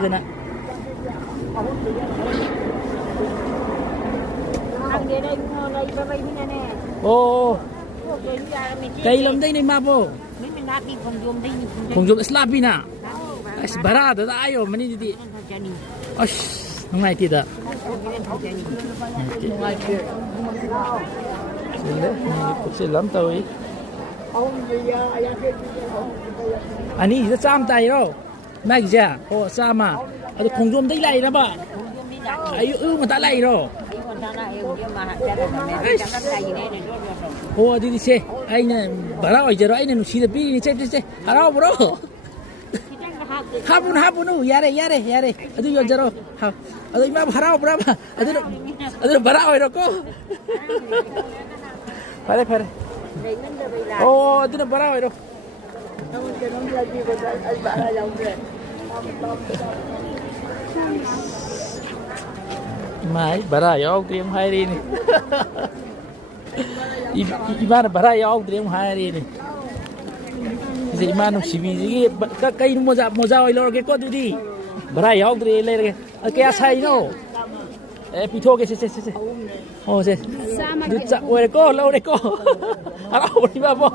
Dana. Oh. Kay lam day ni mapo. Kung job slapi na. Ay barada tayo mani di. Ash, nungay tida. Sila, silam tahu eh. Ani, kita sam tayo. Magja, oh sama. Ada kongjom day lai na ba? Ayo, mata lai ro. Oh, di se. Ay na, bara ay jaro ay na nusi tapi ni se. Harap bro. Hapun nu, yare. Aduh yo jaro. Aduh ima harap berapa? Aduh bara ay ro ko. Pare. Oh, aduh bara ay ro. Mai bara yo triêm hai đi nè. Iman bara yo triêm hai đi nè. Jadi iman si biji cái moza oi lor ke ko tu di. Bara yo tri le ke. Ke asai no. Pito ke se. Oh se. Du cha oi ko lo de ko. Ara oi ba bo.